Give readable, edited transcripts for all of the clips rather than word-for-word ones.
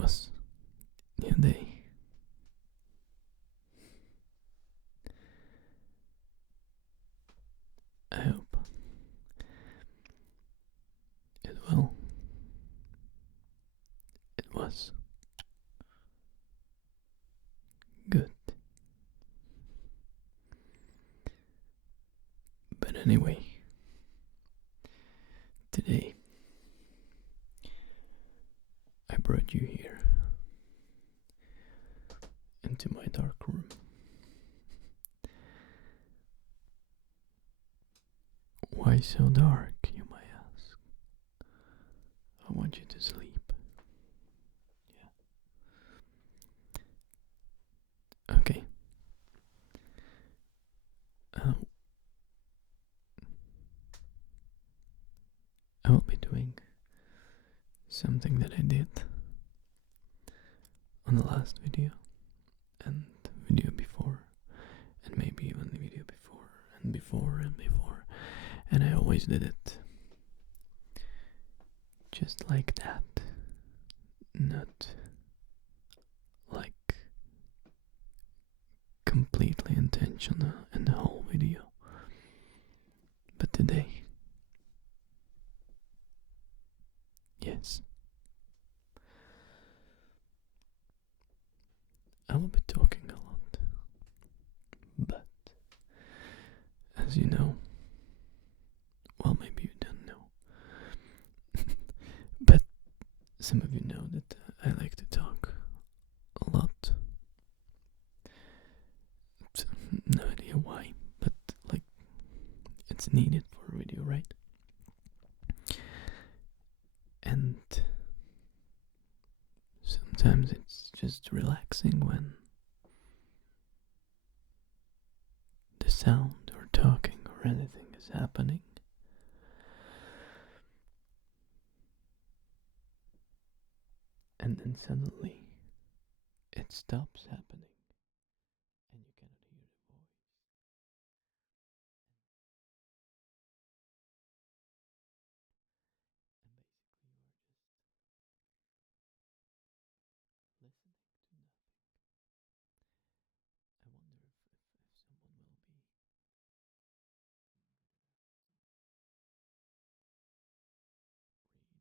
was new day. I hope it will. It was good. But anyway, today I brought you here into my dark room. Why so dark, you might ask? I want you to sleep. Yeah. Okay. I will be doing something that I did on the last video and video before, and maybe even the video before and before and before, and I always did it just like that, not like completely intentional in the whole video. But today, yes, I will be talking a lot, but as you know, well, maybe you don't know, but some of you know that I like to talk a lot. No idea why, but like, it's needed for a video, right? And sometimes it's just relaxing when the sound or talking or anything is happening. And then suddenly it stops happening and you cannot hear the voice. And basically you are just listening to nothing. I wonder if someone will be read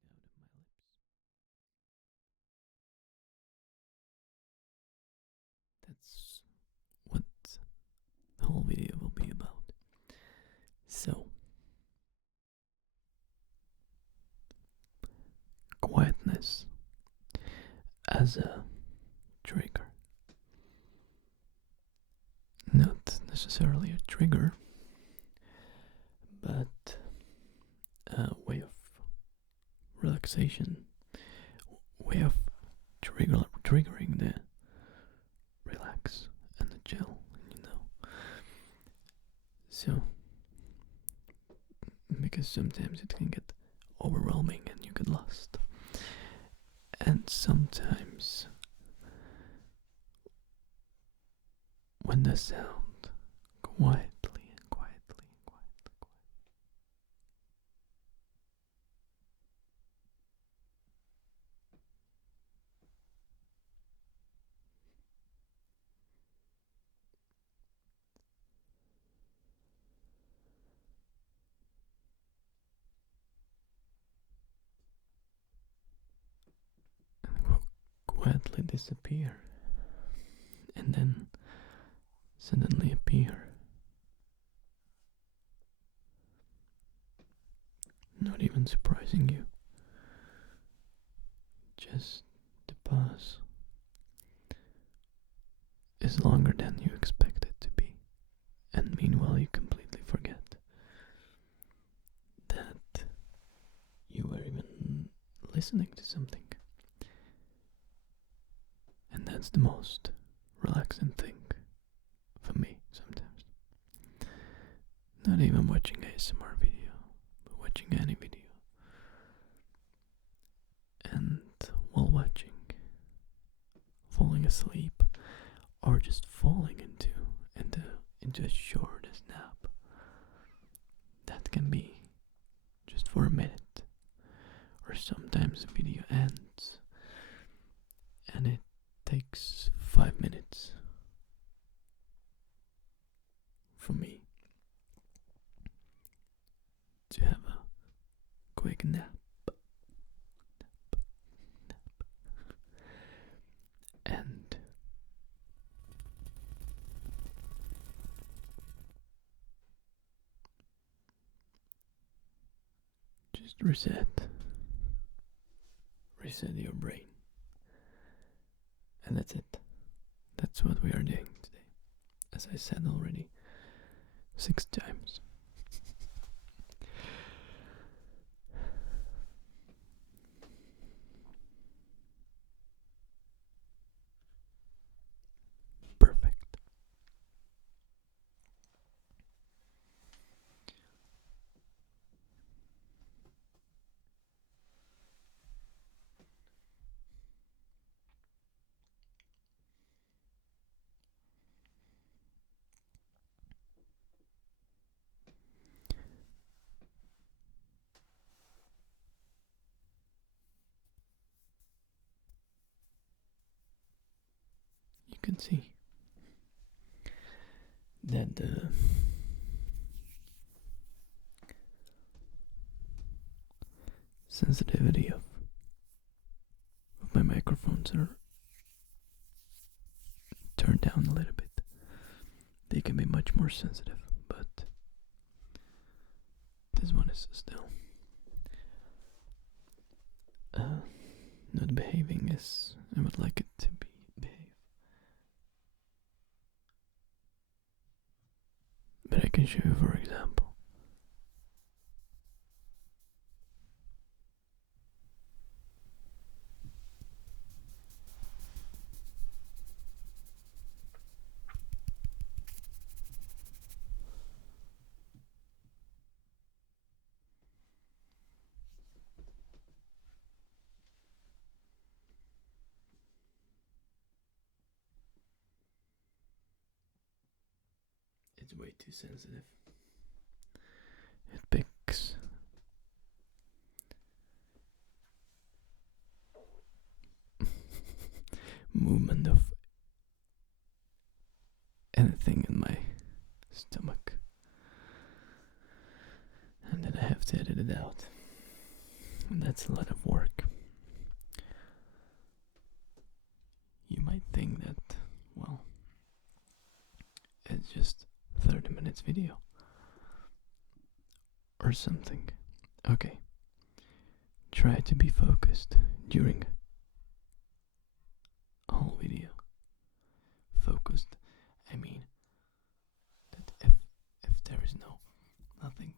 out of my lips. That's what the whole video will be about. So, quietness as a trigger. Not necessarily a trigger, but a way of relaxation, way of triggering the relax and the chill, So, because sometimes it can get overwhelming and you get lost. And sometimes when the sound quietly and quietly and quietly, quietly disappear and then suddenly appear. Not even surprising you. Just the pause is longer than you expect it to be. And meanwhile you completely forget that you were even listening to something. And that's the most relaxing thing for me sometimes. Not even watching ASMR video, but watching any video. And while watching, falling asleep, or just falling into a short nap. That can be just for a minute, or sometimes the video ends Just reset your brain. And that's it. That's what we are doing today. As I said already 6 times. Perfect. You can see that the sensitivity of my microphones are turned down a little bit. They can be much more sensitive, but this one is still not behaving as I would like it to behave. But I can show you, for example. It's way too sensitive. It picks movement of anything in my stomach, and then I have to edit it out, and that's a lot of work. You might think that, well, it's just 30 minutes video or something. Okay, try to be focused during a whole video. Focused, I mean that if there is nothing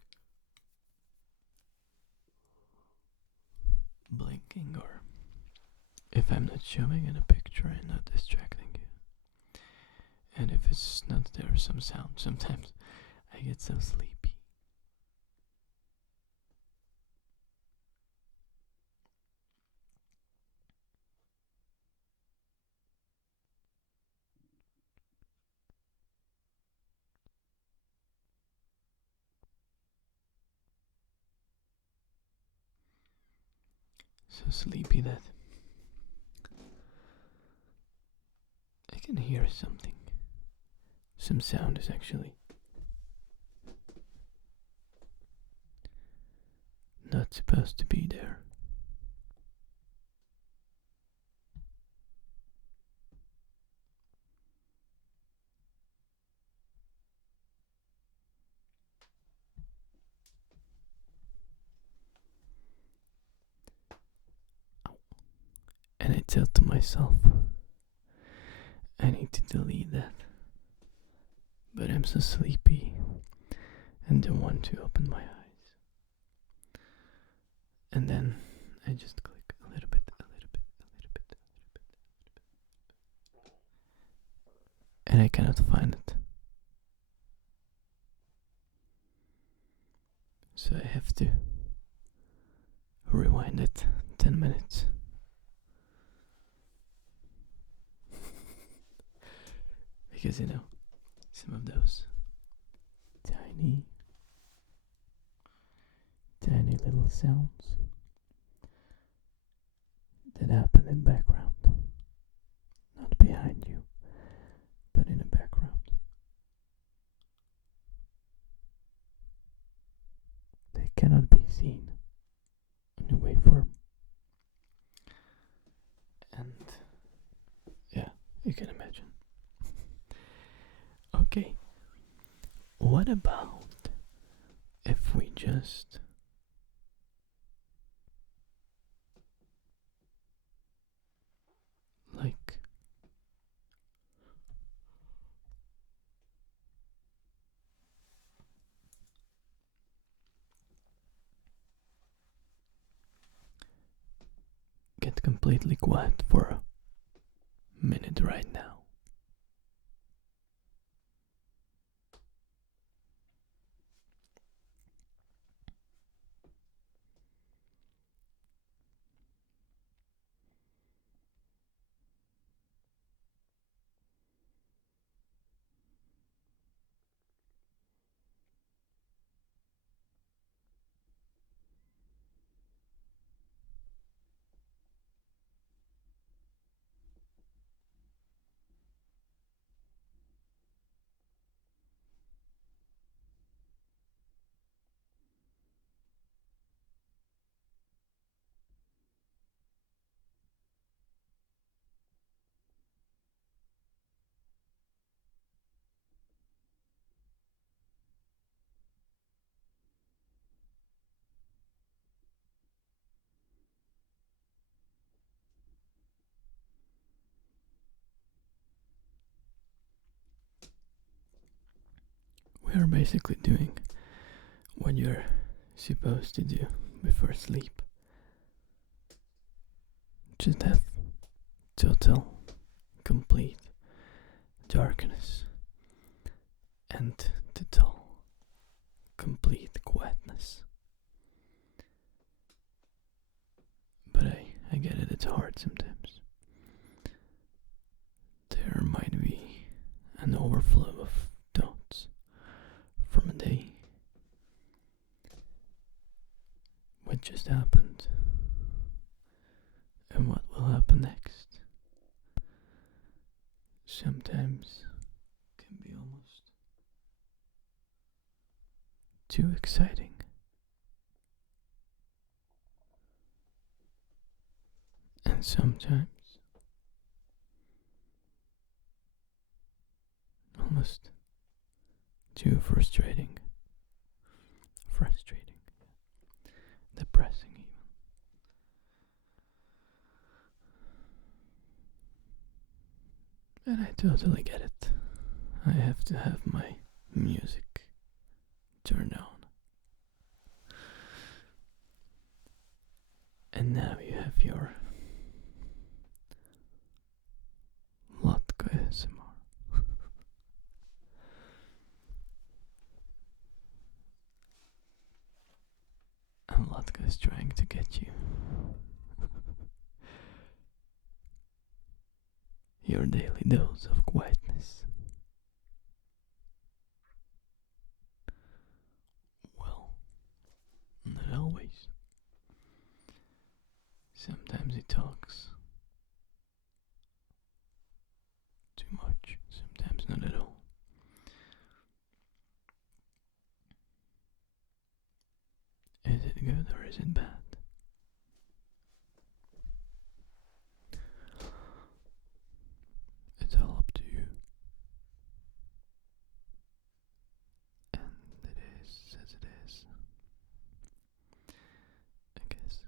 blinking, or if I'm not showing in a picture and not distracting you, and if it's not there some sound, sometimes I get so sleepy. So sleepy that I can hear something. Some sound is actually not supposed to be there. And I tell to myself, I need to delete that. But I'm so sleepy and don't want to open my eyes. And then I just click a little bit, a little bit, a little bit, a little bit, a little bit. And I cannot find it. So I have to rewind it 10 minutes. Because some of those tiny little sounds that happen in background, not behind you, but in the background. They cannot be seen on the waveform. And yeah, you can imagine. Okay, what about if we just get completely quiet for a minute right now. We are basically doing what you're supposed to do before sleep. Just have total, complete darkness and total, complete quietness. But I get it, it's hard sometimes. There might be an overflow of thoughts from a day. What just happened? And what will happen next? Sometimes can be almost too exciting. And sometimes almost too frustrating. Depressing even. And I totally get it. I have to have my music turned on. And now you have your ASMR. And Latka is trying to get you. Your daily dose of quietness. Well, not always. Sometimes he talks too much, sometimes not at all. Is it good or is it bad? It's all up to you. And it is as it is, I guess.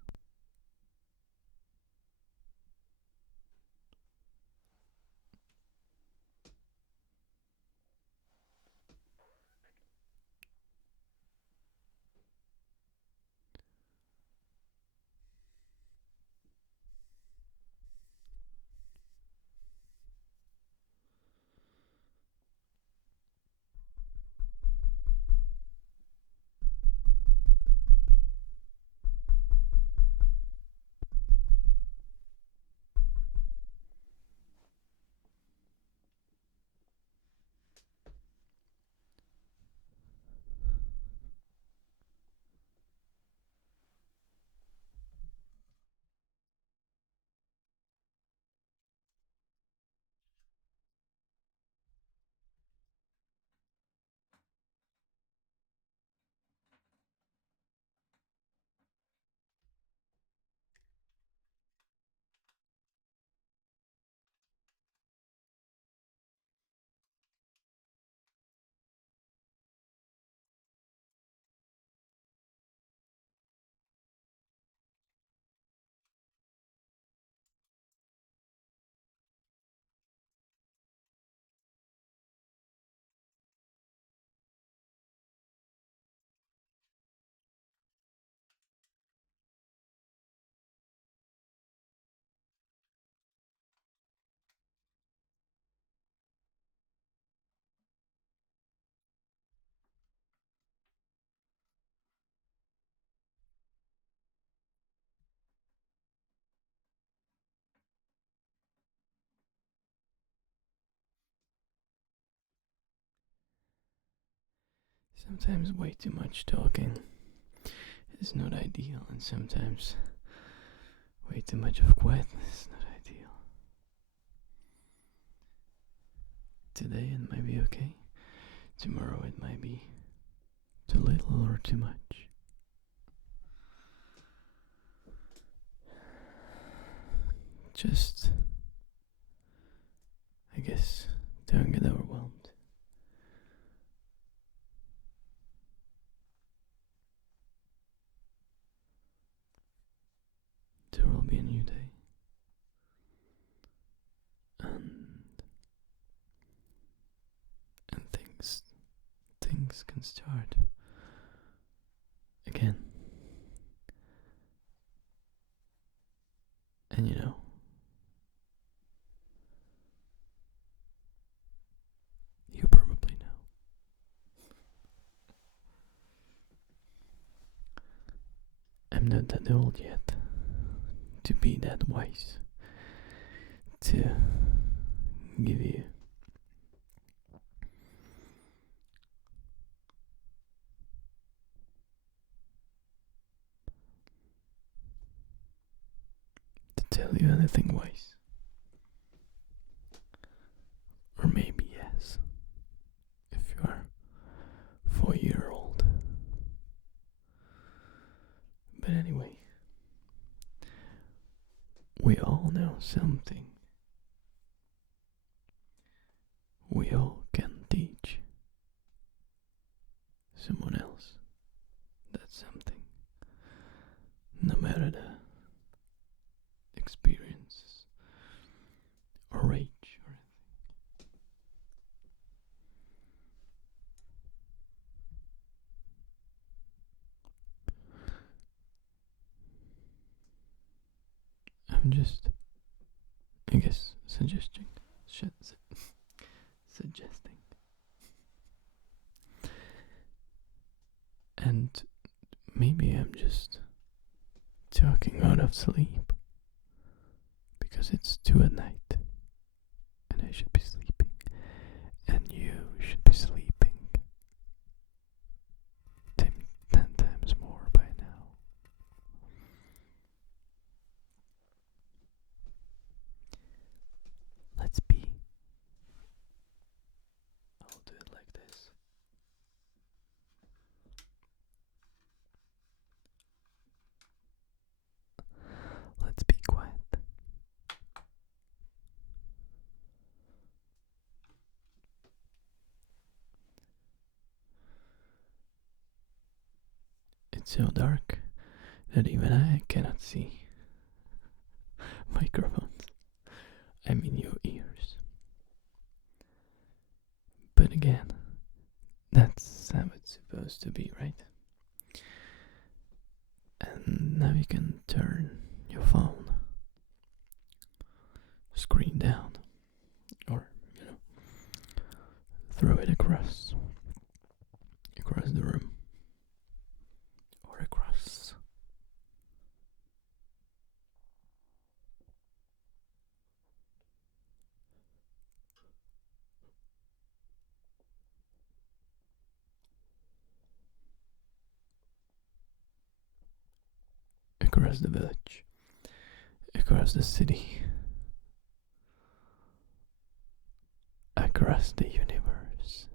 Sometimes way too much talking is not ideal, and sometimes way too much of quietness is not ideal. Today it might be okay, tomorrow it might be too little or too much. Just, I guess, don't get overwhelmed. There will be a new day, and things can start again. And you know, you probably know, I'm not that old yet to be that wise, to give you to tell you anything wise. Or maybe yes, if you are 4-year-old. But anyway, we all know something. We all can teach someone else that's something, no matter the experiences or age or anything. I'm just, I guess, suggesting. And maybe I'm just talking out of sleep because it's 2 at night and I should be sleeping and you should be sleeping 10 times more by now. Let's be. I'll do it like this. Let's be quiet. It's so dark that even I cannot see microphones. I mean your ears. But again, that's how it's supposed to be, right? And now you can turn your phone screen down, or throw it across the room, or across the village, across the city, across the universe.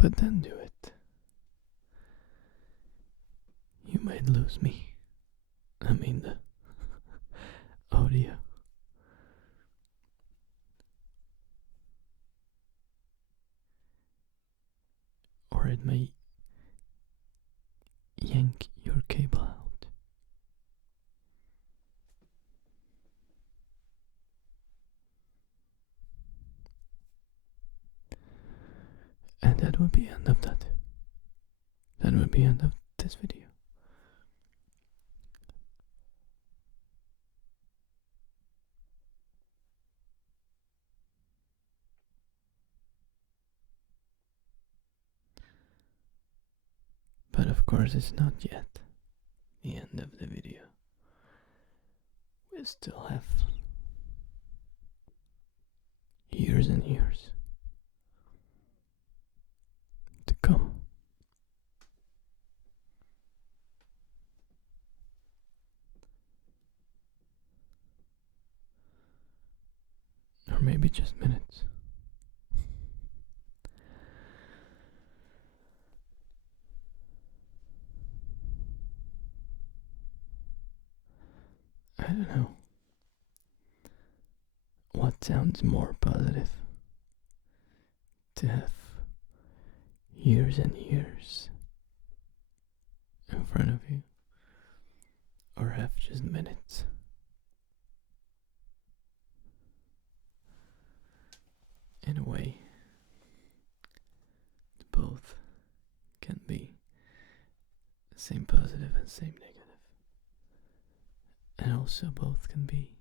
But then do it. You might lose me. I mean the audio. Or it may yank your cable out. And that would be end of that. That would be end of this video. But of course, it's not yet the end of the video. We still have years and years to come. Or maybe just minutes. I don't know. What sounds more positive? To have years and years in front of you, or have just minutes? In a way, both can be same positive and same negative, and also both can be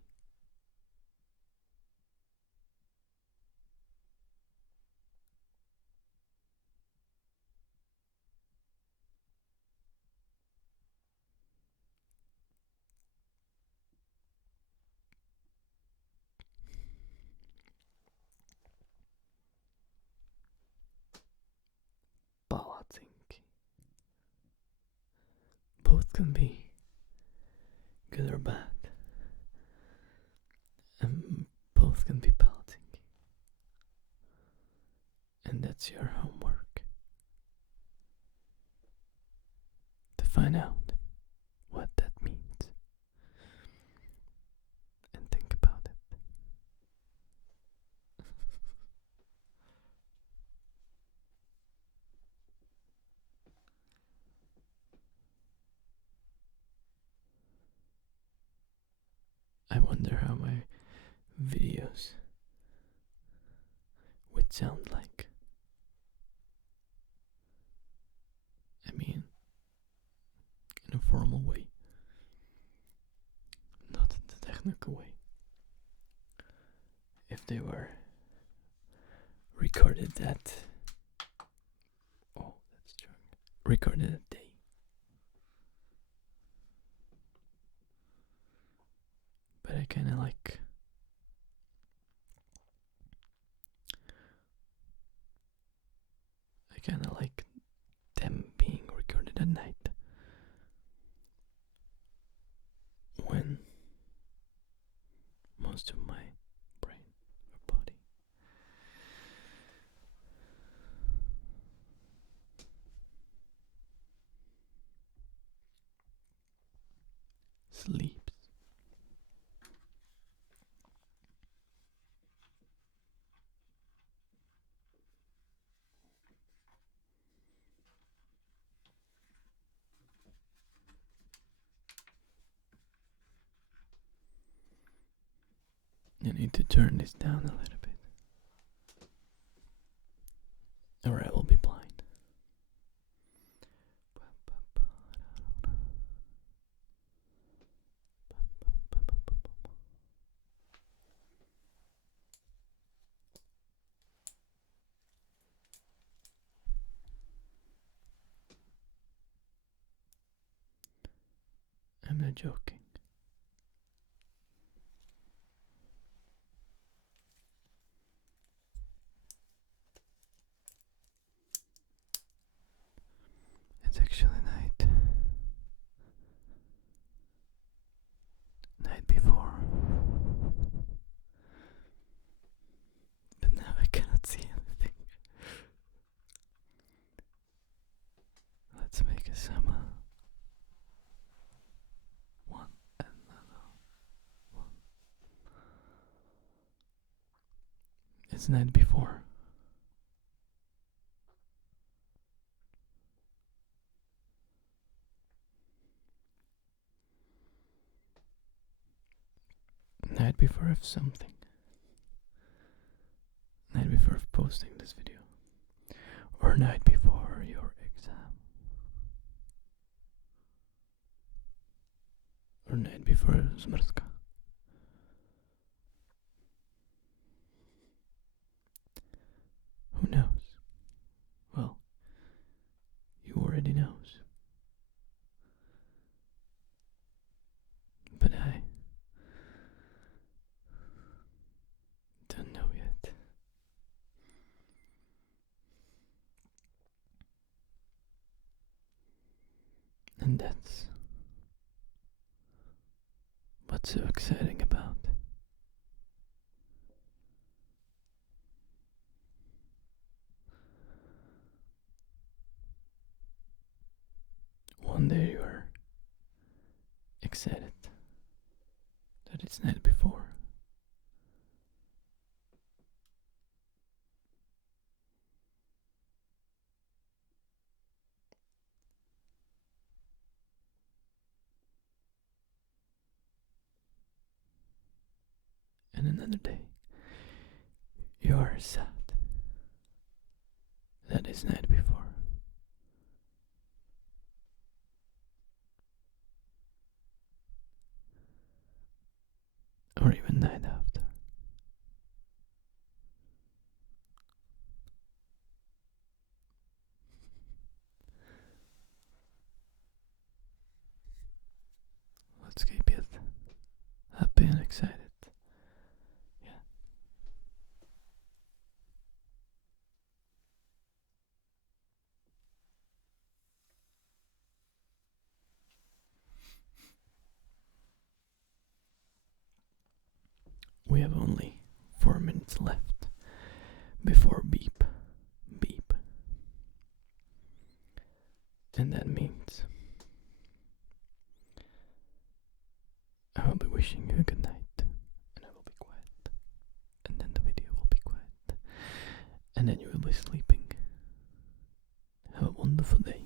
balancing. Both can be good or bad, and both can be balancing. And that's your homework, to find out what that means and think about it. I wonder how my videos would sound like. I mean, in a formal way, not in the technical way. If they were recorded at, oh, that's strong, recorded a day. But I kind of like them being recorded at night, when most of my brain or body sleeps. I need to turn this down a little bit, or I will be blind. I'm not joking. It's actually night before, but now I cannot see anything. Let's make a summer. One another one. It's night before. Night before of something. Night before of posting this video. Or night before your exam. Or night before zmrzka. Who knows? Well, you already knows. And that's what's so exciting about. One day you are excited that it's night before. And another day you are sad that it's night before. Or even night after. Let's keep it happy and excited. Yeah. We have only 4 minutes left before beep, beep. And that means I will be wishing you a good night, and I will be quiet, and then the video will be quiet, and then you will be sleeping. Have a wonderful day.